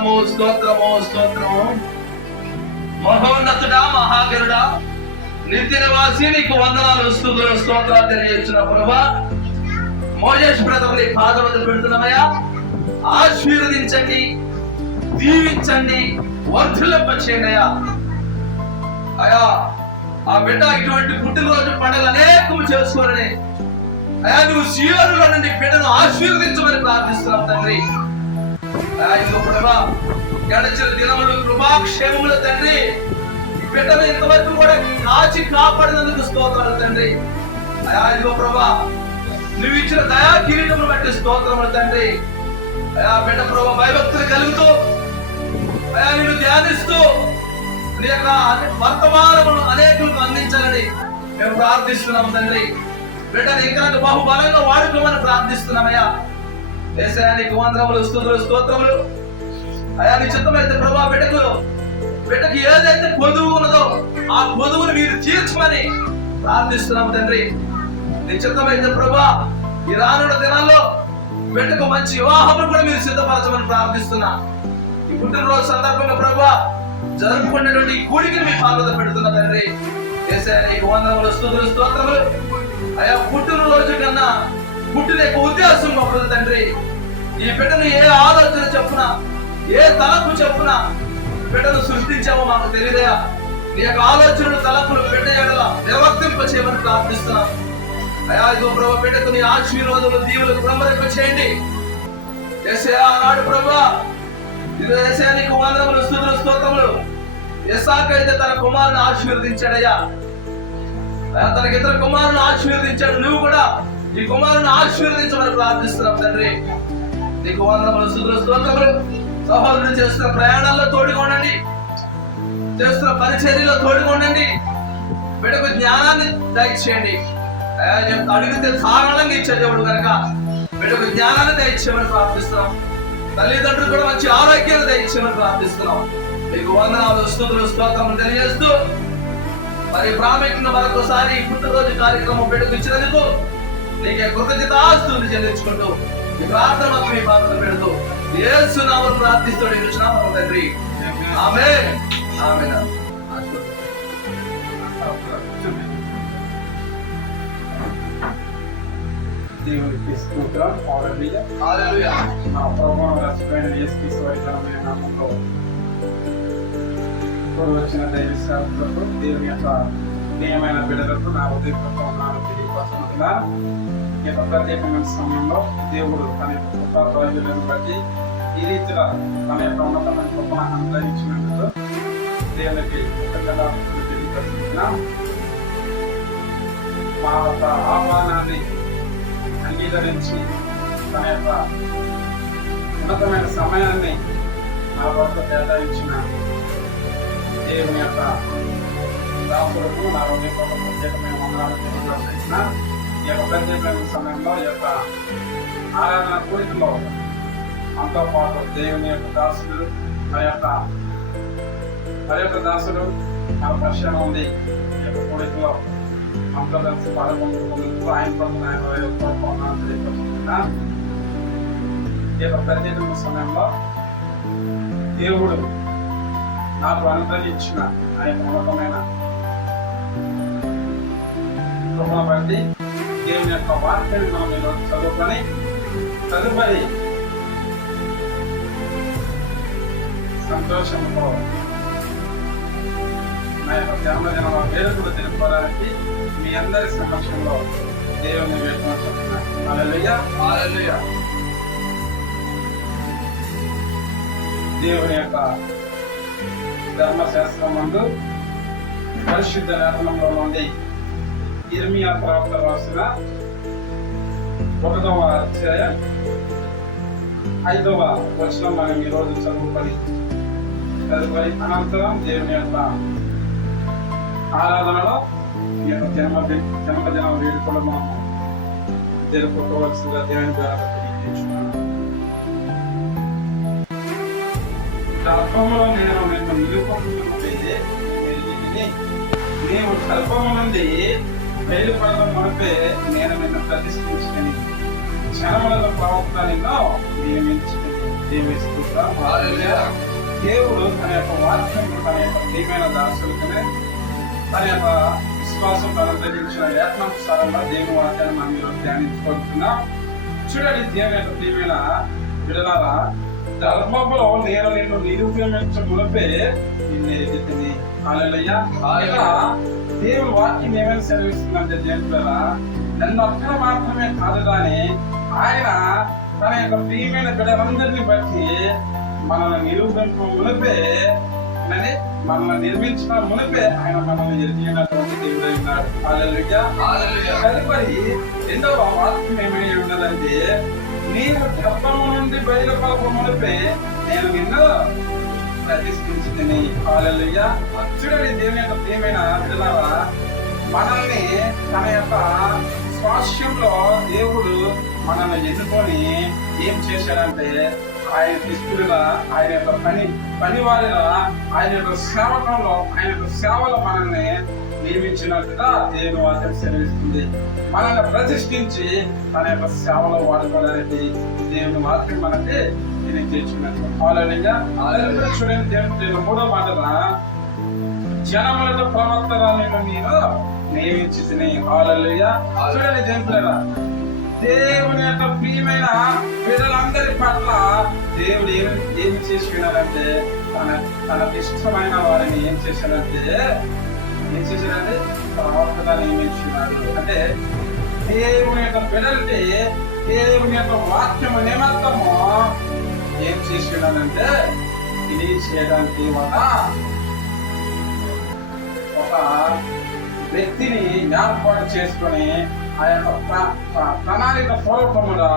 స్తోత్రము స్తోత్రము స్తోత్రము. మహోన్నతుడా, మహాగరుడా, నిత్య నివాసి, నీకు వందనాలు, స్తుతులు, స్తోత్రాలు తెలియజేస్తున్న ప్రభువా, మోజేష్ బ్రదర్ నీ పాదములు పెడుతున్నామయ్యా. ఆశీర్వదించండి, దీవించండి, వర్ధులింపచేయండి అయ్యా. అయ్యా, ఆ బిడ్డ ఇటువంటి పుట్టినరోజు పండుగలు అనేకము చేసుకోవాలని అయ్యా, నువ్వు సీయోనులో నుండి బిడ్డను ఆశీర్వదించమని ప్రార్థిస్తున్నాం తండ్రి. అయ్యా, ఇదిగో ప్రభా, గడిచిన దినములు కృపాక్షేమములు తండ్రి, బిడ్డను ఇంతవరకు కూడా కాచి కాపాడినందుకు స్తోత్రాలు తండ్రి. అయ్యా, ఇదిగో ప్రభా, నువ్వు ఇచ్చిన దయా కిరీటమును బట్టి స్తోత్రములు తండ్రి. అయ్యా, బిడ్డ ప్రభా భయభక్తులు కలుగుతూ అయ్యా నిన్ను ధ్యానిస్తూ నీ యొక్క వర్తమానమును అనేకులకు అందించాలని మేము ప్రార్థిస్తున్నాం తండ్రి. బిడ్డను ఇంకా బహుబలంగా వాడుకోమని ప్రార్థిస్తున్నామయ్యా. యేసయ్యా, నీకు వందనములు, స్తుతులు, స్తోత్రములు. అయ్యా, నీ చిత్తమైతే ప్రభా బిడ్డకి ఏదైతే పొదువు ఉన్నదో ఆ పొదువును మీరు తీర్చమని ప్రార్థిస్తున్నాము తండ్రి. నీ చిత్తమైతే ప్రభా ఈ రానున్న దినాల్లో బిడ్డకు మంచి వివాహమును కూడా మీరు సిద్ధపరచమని ప్రార్థిస్తున్నా. ఈ పుట్టినరోజు సందర్భంగా ప్రభా జరుపుకునేటువంటి ఈ కూడికి మీ పాదత పెడుతున్నా తండ్రి. యేసయ్యా, నీకు వందనములు, స్తుతులు, స్తోత్రములు. అయ్యా, పుట్టినరోజు కన్నా పుట్టిన యొక్క ఉద్దేశం గొప్పది తండ్రి. ఈ బిడ్డను ఏ ఆలోచన చెప్పున, ఏ తలపు చెప్పున బిడ్డను సృష్టించావో మాకు తెలియదయా. నీ యొక్క ఆలోచనలు, తలపులు బిడ్డ ఎడల నిర్వర్తింప చేయమని ప్రార్థిస్తున్నాం. అయ్యా, ఇదిగో ప్రభా, బిడ్డకు నీ ఆశీర్వాదములు, దీవులకు బ్రహ్మరింప చేయండి. యేసయ్యా, ఆనాడు ప్రభా ఇదిగో యేసయ్యా, నీకు వందనములు, స్తుతులు, స్తోత్రములు. ఇస్సాకు అయితే తన కుమారుని ఆశీర్వదించాడయ్యా. తనకి ఇతర కుమారుని ఆశీర్వదించాడు. నువ్వు కూడా ఈ కుమారుని ఆశీర్వదించమని ప్రార్థిస్తున్నాం తండ్రి. నీకు వందనములు, స్తుతులు, స్తోత్రములు. సహోదరులు చేస్తున్న ప్రయాణాల్లో తోడుగా ఉండండి, చేస్తున్న పరిచర్యలో తోడుగా ఉండండి. బిడ్డకు జ్ఞానాన్ని దయచేయండి. అడిగితే ధారాళంగా ఇచ్చే దేవుడు కనుక బిడ్డకు జ్ఞానాన్ని దయచేయమని ప్రార్థిస్తున్నాం. తల్లిదండ్రులు కూడా మంచి ఆరోగ్యాన్ని దయచేయమని ప్రార్థిస్తున్నాం. మీకు వందనాలు, స్తుతులు, స్తోత్రములు తెలియజేస్తూ మరి ప్రాముఖ్యంగా మరొకసారి ఈ పుట్టినరోజు కార్యక్రమం బిడ్డకు ఇచ్చినందుకు నీకే కృతజ్ఞతాస్తుతులు చెల్లించుకుంటూ ఈ ప్రార్థన మీ పాత్ర పెడుతూ యేసు నామమున ప్రార్థిస్తూ ఇచ్చున్నాము తండ్రి. ఆమేన్. ఆమేన్. దేవునికి స్తోత్రం. హల్లెలూయా. హల్లెలూయా. నా ప్రభువు రక్షకుడైన యేసుక్రీస్తు వారి నామములో వచ్చిన దైవ సేవకులకు, దేవుని యొక్క ప్రియమైన బిడ్డలకు నా ఉదయపూర్వక వందనాలు తెలియపరుచుకుంటున్నా. ఈ యొక్క ప్రత్యేకమైన సమయంలో దేవుడు తన యొక్క కృపా ప్రాజులను బట్టి ఈ రీతిగా తన యొక్క ఉన్నతమైన కృపను అనుగ్రహించినందుకు దేవునికి కృతజ్ఞతలు తెలియపరుచుకుంటున్నా. మా యొక్క ఆహ్వానాన్ని అంగీకరించి తన యొక్క ఉన్నతమైన సమయాన్ని నా వరకు కేటాయించిన దేవుని యొక్క దాసులకు నా ప్రత్యేకమైన వందనాలు తెలియజేసిన ఈ యొక్క ప్రత్యేకమైన సమయంలో ఈ యొక్క ఆరాధన కూడికలో మనతో పాటు దేవుని యొక్క దాసులు మరి యొక్క దాసులు మన పరిచయం ఉంది. ఈ యొక్క కూడికలో మనతో కలిసి పాల్గొంటున్నందుకు ఆయన తెలియపరుస్తున్నా. ఈ యొక్క ప్రత్యేకమైన సమయంలో దేవుడు నాకు అనుగ్రహించిన ఆయన ఉన్నతమైన కృపను బట్టి దేవుని యొక్క వాక్యాన్ని మనం ఈరోజు చదువుకొని తదుపరి సంతోషంతో నా యొక్క జన్మదిన వేడుకలు తెలుపుకోవడానికి మీ అందరి సమక్షంలో దేవుని వేడుకుంటున్నాను. హల్లెలూయా. హల్లెలూయా. దేవుని యొక్క ధర్మశాస్త్రం నందు పరిశుద్ధ లేఖనంలో నుండి యిర్మీయా ప్రవక్త రాసిన 1వ అధ్యాయం 5వ వచనం మనం ఈరోజు చదువుకొని తదుపరి అనంతరం దేవుని యొక్క ఆరాధనలో ఈ యొక్క జన్మదిన వేడుకలు మనం జరుపుకోవాల్సిందిగా దేవుని ద్వారా తెలియజేస్తున్నాను. గర్భములో నేను నిన్ను నిలుపుకుంటుంటే నీవు గర్భము నుండి బయలుపడడం మునిపే నేను నిన్ను ప్రతిష్ఠించుకుని క్షణములలో ప్రవక్త నిన్ను నియమించుకుని జీవిస్తున్నాం. హల్లెలూయా. దేవుడు తన యొక్క వాక్యం తన యొక్క ప్రియమైన దాసులకనే తన యొక్క విశ్వాసం తన తగ్గించిన లేఖనానుసారంగా దేవుని వాక్యాన్ని మనం ఈరోజు ధ్యానించుకుంటున్నాం. చూడండి, దేవుని యొక్క ప్రియమైన బిడ్డలారా, ధర్మములో నేను నిన్ను నిరూపించములపే నిన్ను ఎదుటిని. హల్లెలూయా. ఇలా దేవుని వాక్యం ఏమైనా సెలవిస్తుందంటే దేవుడా, నన్ను ఒక్కరు మాత్రమే కాదు కానీ ఆయన తన యొక్క ప్రియమైన బిడ్డలందరినీ బట్టి మనల్ని నిరూపించడం మునిపే, మనల్ని నిర్మించిన మునిపే ఆయన మనల్ని ఎదిగినటువంటి దేవుడై ఉన్నాడు. హల్లెలూయా. తదుపరి రెండవ వాక్యం ఏమై ఉన్నదంటే, నీవు గర్భము నుండి బయలుపరప మునిపే నేను నిన్ను ప్రతిష్ఠించితిని. హల్లెలూయా. చూడండి, దేవుని యొక్క ప్రియమైన బిడ్డలారా, మనల్ని తన యొక్క స్వాస్థ్యంలో దేవుడు మనల్ని ఎన్నుకొని ఏం చేశాడంటే, ఆయన శిష్యులుగా, ఆయన యొక్క పనివారిగా, ఆయన యొక్క సేవకంలో, ఆయన యొక్క సేవలో మనల్ని నియమించినట్టుగా దేవుని వాక్యం సెలవిస్తుంది. మనల్ని ప్రతిష్ఠించి తన యొక్క సేవలో వాడుకోవడానికి దేవుని వాక్యం మనకి తెలియజేస్తున్నట్టు. హల్లెలూయా. చూడండి, దేవుని మూడో మాటగా, జనములతో ప్రవక్తలను నేను నియమించితిని. హల్లెలూయా. చూడండి జనులారా, దేవుని యొక్క ప్రియమైన బిడ్డలందరి పట్ల దేవుడు ఏమి చేసి ఉన్నాడంటే, తనకు ఇష్టమైన వారిని ఏం చేశాడంటే ప్రవక్తగా నియమించున్నాడు. అంటే దేవుని యొక్క బిడ్డలకి దేవుని యొక్క వాక్యము నిమిత్తము ఏం చేసి ఉన్నాడంటే, ఇది చేయడానికి ఒక వ్యక్తిని ఏర్పాటు చేసుకొని ఆ యొక్క ప్రణాళిక పూర్వకముగా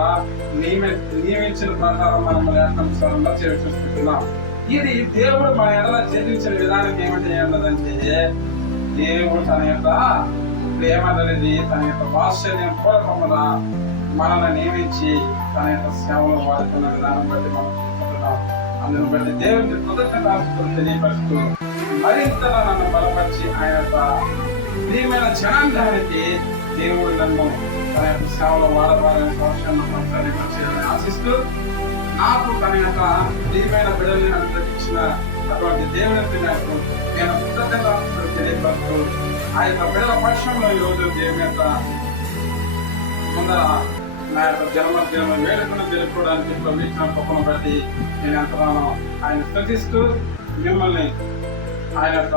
నియమించిన ప్రకారం మనం లేఖనానుసారంగా చూస్తున్నాం. ఇది దేవుడు మన ఎడల చెల్లించిన విధానం ఏమిటి అన్నదంటే, దేవుడు తన యొక్క ప్రేమఅనేది తన యొక్క వాత్సల్యం పూర్వకముగా మనల్ని నియమించి తన యొక్క సేవలో వాడుతున్న విధానం బట్టి మనం చూస్తున్నాం. అందును బట్టి దేవుడికి కృతజ్ఞతాస్తుతులు తెలియపరుస్తూ మరింత నన్ను బలపరిచి ఆయన యొక్క ప్రియమైన జనాంగానికి దేవుడు నన్ను తన యొక్క సేవలో వాడవాలని సంవత్సరాన్ని ఆశిస్తూ, నాకు తన యొక్క ప్రియమైన బిడ్డల్ని అనుగ్రహించిన అటువంటి దేవునికి నాకు నేను కృతజ్ఞతాస్తుతులు తెలియపరుస్తూ, ఆ యొక్క బిడ్డల పక్షంలో ఈరోజు దేవుని యొక్క ముందర నా యొక్క జన్మదిన వేడుకను జరుపుకోవడానికి ప్రవేశించిన గొప్పను బట్టి నేను ఎంతగానో ఆయన స్తుతిస్తూ మిమ్మల్ని ఆయన యొక్క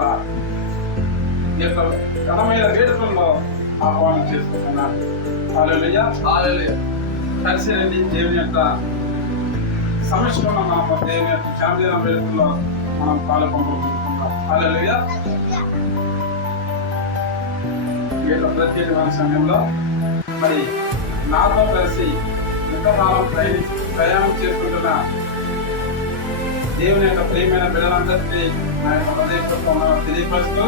ఘనమైన వేడుకల్లో ఆహ్వానం చేసుకుంటున్నాను. హల్లెలూయా. కలిసి రండి, దేవుని యొక్క సమస్యలో మనం దేవుని యొక్క జన్మదిన వేడుకల్లో మనం పాల్గొనుకుంటున్నాం. హల్లెలూయా. ఈ యొక్క ప్రత్యేకమైన సమయంలో మరి నాతో కలిసి ఎంతకాలం ప్రయాణం చేసుకుంటున్న దేవుని యొక్క ప్రియమైన బిడ్డలందరికీ నా యొక్క హృదయపూర్వకంగా తెలియపరుస్తూ,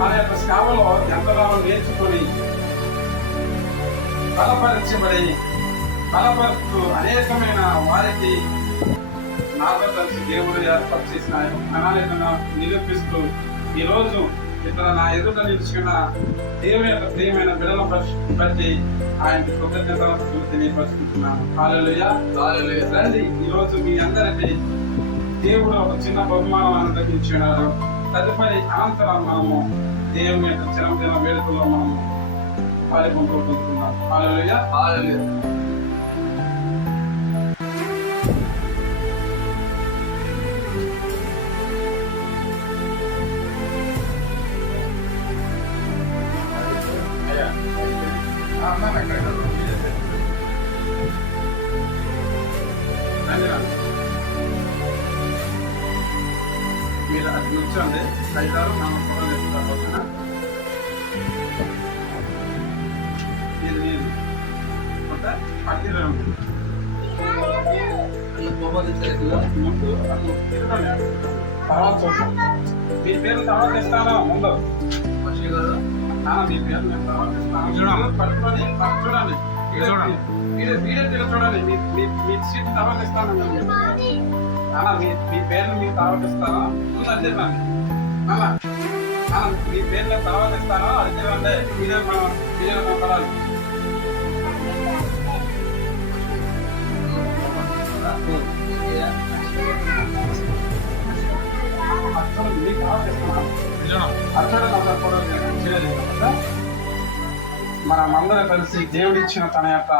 మన యొక్క సేవలో ఎంతగానో నేర్చుకొని బలపరుస్తూ అనేకమైన వారికి నాతో కలిసి దేవుడు ఏర్పాటు చేసిన ప్రణాళికను నిరూపిస్తూ ఈరోజు ఇక్కడ నా ఎదుట నిలిచిన దేవుని యొక్క ప్రియమైన బిడ్డల బట్టి ఆయనకి కృతజ్ఞతలు తెలియపరుచుకుంటున్నాను. హల్లెలూయా. రండి, ఈరోజు మీ అందరికీ దేవుడు ఒక చిన్న బహుమానం అనుగ్రహించినాడు. తదుపరి అనంతరం మనము దేవుని యొక్క జన్మదిన వేడుకలో మనము పాల్గొంటున్నాం. హల్లెలూయా. మీరు అది కూర్చోండి, ఐదారు మనం ఫోటోలు తెచ్చుకోకపోతున్నా ముందు తర్వాత చూద్దాం. మీ పేరు తర్వాత ఇస్తాను. ముందు మీ పేరు నేను తర్వాత ఇస్తాను. పట్టుకొని చూడండి, వీడియో చూడండి. మీ సీట్ తర్వాత ఇస్తాను. మీ పేర్లు మీకు తర్వాత ఇస్తాను. ముందు అది చెప్పండి. మీ పేర్లు తర్వాత ఇస్తాను. అది చెప్పండి. వీడియో పంపడాలి. మనమందరం కలిసి దేవుడిచ్చిన తన యొక్క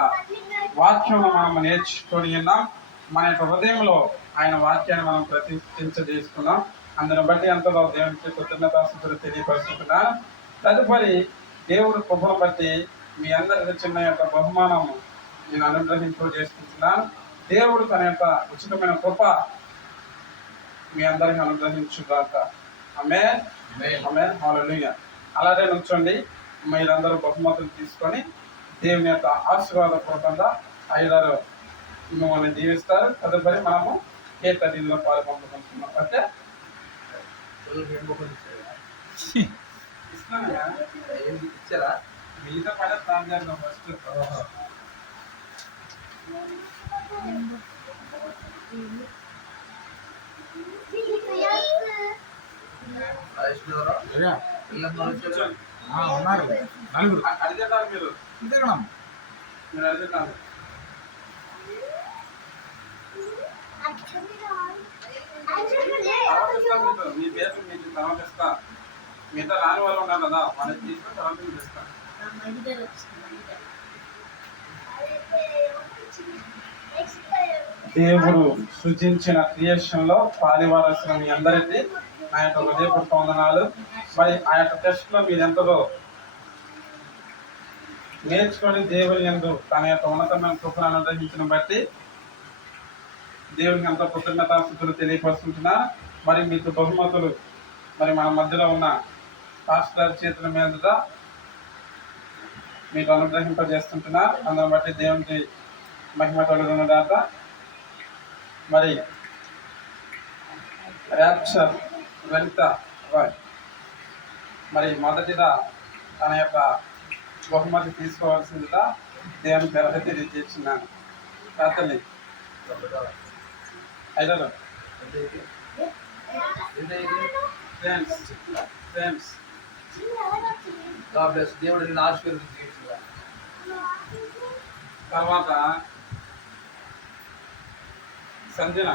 వాక్యం మనం నేర్చుకొని ఉన్నాం. మన యొక్క హృదయంలో ఆయన వాక్యాన్ని మనం ప్రతిష్ఠించజేసుకున్నాం. అందుని బట్టి ఎంతలో దేవునికి కృతజ్ఞతాస్తుతులు తెలియపరుచుకుంటున్నాను. తదుపరి దేవుడి కృపను బట్టి మీ అందరికి చిన్న యొక్క బహుమానం నేను అనుగ్రహింపు చేసుకుంటున్నాను. దేవుడు తన యొక్క ఉచితమైన కృప మీ అందరికి అనుగ్రహించుగాక. ఆమేన్ ఆమేన్ హల్లెలూయా. అలాగే నుంచోండి. మీరందరూ బహుమతులు తీసుకొని దేవుని యొక్క ఆశీర్వాదపూర్వకంగా ఐదారు మిమ్మల్ని దీవిస్తారు. తదుపరి మనము కేక్ కటింగ్లో పాల్పంచుకుంటున్నాం. అంటే ఇచ్చారా? మిగతా పడే స్టార్ట్ చేద్దాం ఫస్ట్. ఉన్నారు నలుగురు. అడిగేటారు మీరు తిరగడం మీరు అడిగేటారు. మీ పేరు మీకు తర్వాత ఇస్తా. మిగతా రాని వాళ్ళు ఉన్నారు కదా, వాళ్ళకి తీసుకుని తర్వాత మీకు ఇస్తాను. దేవుడు సృజించిన క్రియేషన్ లో పాలివారసిన మీ అందరికీ నా యొక్క హృదయపూర్వక వందనాలు. మరి ఆ యొక్క టెస్ట్ లో మీరు ఎంతలో నేర్చుకొని దేవుని యందు తన యొక్క ఉన్నతమైన కృపను అనుగ్రహించిన బట్టి దేవునికి ఎంతో కృతజ్ఞతాస్తుతులు తెలియపరుస్తుంటున్నా. మరి మీకు బహుమతులు మరి మన మధ్యలో ఉన్న పాస్టర్ చేతుల మీద మీకు అనుగ్రహింపజేస్తుంటున్నా. అందుని బట్టి దేవునికి మహిమ కలుగును గాక. మరి ర్యాప్చర్ లలిత రాయ్ మరి మొదటిగా తన యొక్క బహుమతి తీసుకోవాల్సిందిగా దేవుని పేరు తెలియజేస్తున్నాను. కాతల్ని ఐదలో ఫ్రెండ్స్ దేవుడు నిన్ను ఆశీర్వదించి తర్వాత సంజన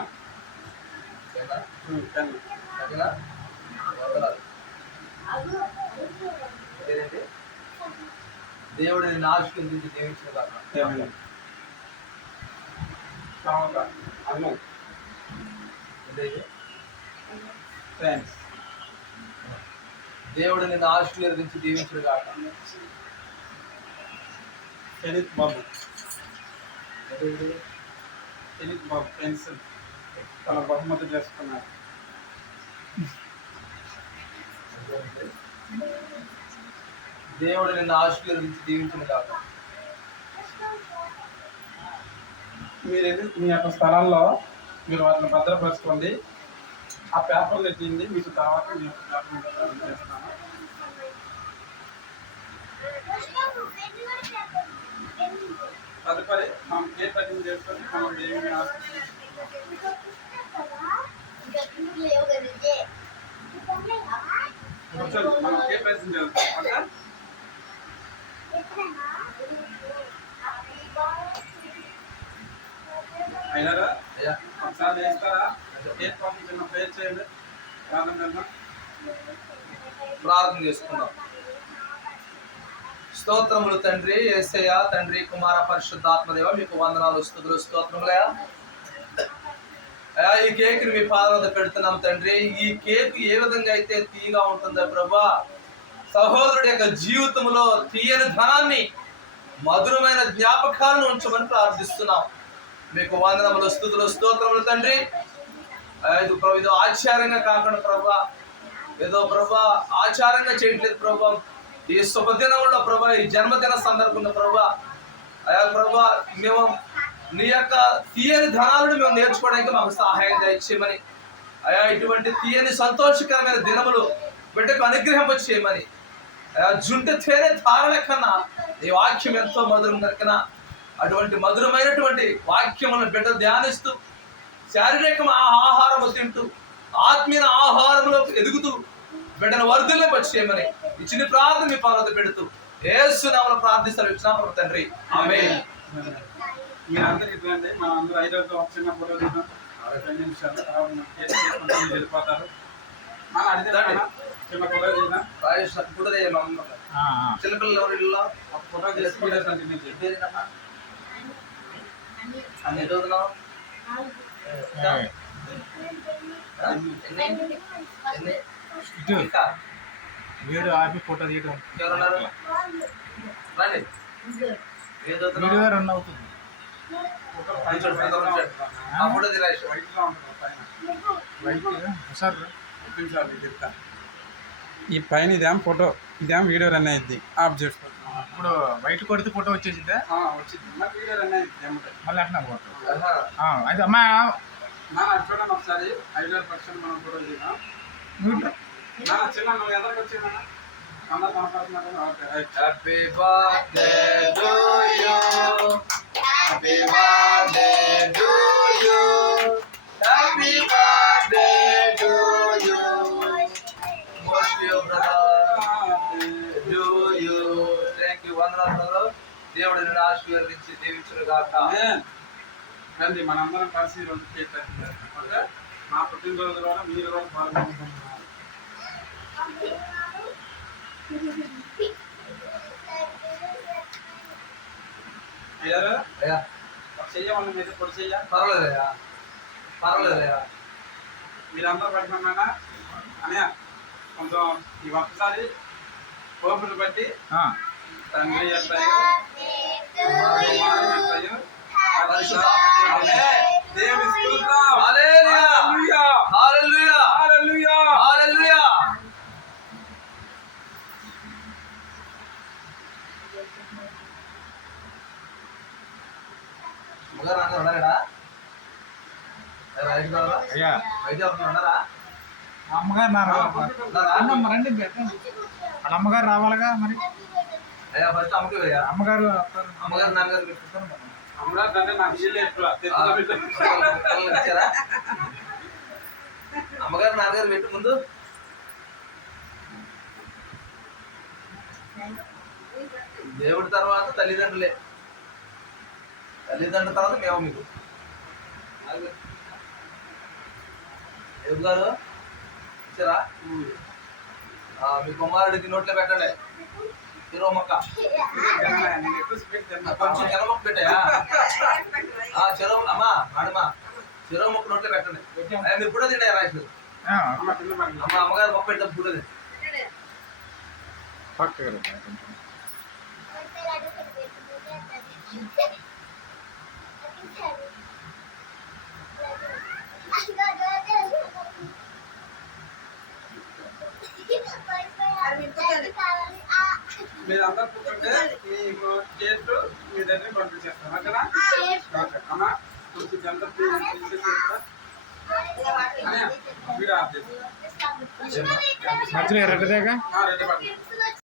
దేవుడు నిన్ను ఆశీర్వదించి దీవించిన తర్వాత అన్ను ఫ్రెండ్స్ దేవుడు నిన్ను ఆశీర్వదించి దీవించిన కాక. ఫెనిత్ బాబు పెన్సిల్ తన బహుమతి చేసుకున్నారు. దేవుడు నిన్ను ఆశీర్వదించి దీవించిన కాక. మీరు మీ యొక్క స్థలాల్లో మీరు వాటిని భద్రపరచుకోండి. ఆ పేపర్లు ఎత్తింది మీకు తర్వాత మీ యొక్క పేపర్ చేస్తాను. తదుపరి మనం కేక్ కటింగ్ చేసుకొని మనం దేవుని మనం కేక్ కటింగ్ చేస్తాం. అయినారా ఒకసారి చేస్తారా? కేక్ పంపించిన ప్రేర్ చేయండి. ప్రార్థన చేసుకుందాం. స్తోత్రములు తండ్రి, యేసయ్య తండ్రి, కుమార పరిశుద్ధాత్మదేవ మీకు వందనాలు స్తుతులు స్తోత్రములయ్యా. ఈ కేక్ మీ పాదాల వద్ద పెడుతున్నాం తండ్రి. ఈ కేక్ ఏ విధంగా అయితే తీయగా ఉంటుందో ప్రభా, సహోదరుడి యొక్క జీవితంలో తీయని ధనాన్ని మధురమైన జ్ఞాపకాలను ఉంచమని ప్రార్థిస్తున్నాం. మీకు వందనములు స్తుతులు స్తోత్రములు తండ్రి. ఇది ఆచారంగా కాకుండా ప్రభా, ఏదో ప్రభా ఆచారంగా చేయట్లేదు ప్రభా. ఈ శుభదినంలో ప్రభా, ఈ జన్మదిన సందర్భంలో ప్రభా, అయా ప్రభా మేము నీ యొక్క తీయని ధనాలను మేము నేర్చుకోవడానికి మాకు సహాయం దయచేయమని, అయా ఇటువంటి తీయని సంతోషకరమైన దినములు బిడ్డకు అనుగ్రహింప చేయమని, అయా జుంటి తేనె ధారణ కన్నా ఈ వాక్యం ఎంతో మధురం కనుక అటువంటి మధురమైనటువంటి వాక్యములను బిడ్డ ధ్యానిస్తూ శారీరక ఆహారము తింటూ ఆత్మీయ ఆహారంలో ఎదుగుతూ బిడ్డను వర్ధుల్ని చేయమని ఈ చిన్న ప్రార్థన మీ పాలన పెడుతూ యేసు నామములో ప్రార్థిస్తారు తండ్రి. ఆమేన్. మీరందరూ ఇటువంటి మనం అందరూ ఐదోతో ఒక చిన్న ఫోటో తీద్దాం 2 నిమిషాలు తర్వాత మనం కేసు తీసుకుంటాం, మీరు వెళ్ళిపోతారు. మనం అడిగితే చిన్న ఫోటో తీద్దాం. రాజేష్ ఫోటో తీయాలి. చిన్నపిల్లలు ఎవరి ఇల్లు ఒక ఫోటో తీసి వీడియో కంటిన్యూ చేద్దాం. అన్ని చదువుతున్నావు ఇంకా వీడియో ఆపి ఫోటో తీయడం ఎవరున్నారు రండి ఏం చదువుతున్నావు వీడియో రన్ అవుతుంది. ఫోటో ఆ ఫోటో తీ రాజేష్ వైట్లో ఉంటుంది పైన. వైట్ సార్ నిమిషాలు చెప్తా. ఈ పైన ఇదేం ఫోటో, ఇదేం వీడియో రన్ అయ్యిద్ది. ఆఫ్ చేసుకోండి. ఇప్పుడు వైట్ కొడితే ఫోటో వచ్చేసిందే, వచ్చింది మరి వీడియో రన్ అయ్యిద్ది ఏమంటాయి. మళ్ళీ అట్లా ఫోటో ఆహా. అయితే అమ్మా చూడండి ఒకసారి 5% మనం ఫోటో తీద్దాం. చిన్న నువ్వు ఎదరికి వచ్చిందన్నా అందరు కనపడుతున్నారు. Okay right. Happy birthday to you happy birthday to you happy birthday to you most your brother to you thank you. వందనాలు బ్రదర్. దేవుడు నిన్ను ఆశీర్వదించి దీవించును గాక. రండి మనందరం కలిసి రోజు కేక్ కట్ ఓకే. మా పుట్టినరోజు ద్వారా మీరు రోజు పాల్గొంటున్నారు. అయ్యారా అయ్యా చెయ్యమని మీద పొడి చెయ్య. పర్వాలేదయ్యా పర్వాలేదయ్యా. మీరందరూ పట్టుకున్నానా అన్నయ్య కొంచెం ఈ ఒక్కసారి కోపులు బట్టి తండ్రి ఎట్టాయో కుమారుడు ఎట్టాయో దేవుని స్తోత్రం. హల్లెలూయా హల్లెలూయా హల్లెలూయా. హల్లెలూయా. మగ నాన్న ఉన్నారా రైట్ బాబా అయ్యా బయట ఉన్నారా అమ్మగారు అన్నమ్మ రండి వాళ్ళ అమ్మగారు రావాలిగా మరి. అయ్యా ఫస్ట్ అమ్మకి అయ్యా అమ్మగారు అమ్మగారు నాన్నగారు పెట్టుకుంటారు అమరావతి అంటే నాకు ఇల్లు ఎక్కువ ఇచ్చారా అమ్మగారు నాన్నగారు పెట్టు ముందు. దేవుడి తర్వాత తల్లిదండ్రులే, తల్లిదండ్రుల తర్వాత మేము మీకు. దేవుడు గారు ఇచ్చారా మీ కుమారుడికి నోట్లో పెట్టండి చెరవ మొక్క, నేను ఎక్కువ స్పీడ్ తిన్నా. కొంచెం చెరవ మొక్క పెట్టాయా చెరవ అమ్మా మేడమా చెరవ మొక్క నోట్లో పెట్టండి. మీరు కూడా తింటాయా రాజు అమ్మ కింద పడింది. అమ్మ అమ్మగారు మొక్క పెట్టాం కూడా పక్కగా మీరు అందరు కూర్చుంటే మీకు కేక్ మీ దగ్గర పంపించేస్తాం ఓకేనా. ఓకే అమ్మా కొంచెం ఎంత వీడియో ఆఫ్ చేసి మధ్యలో రెడ్డదేగా రెడ్డి పడుతుంది.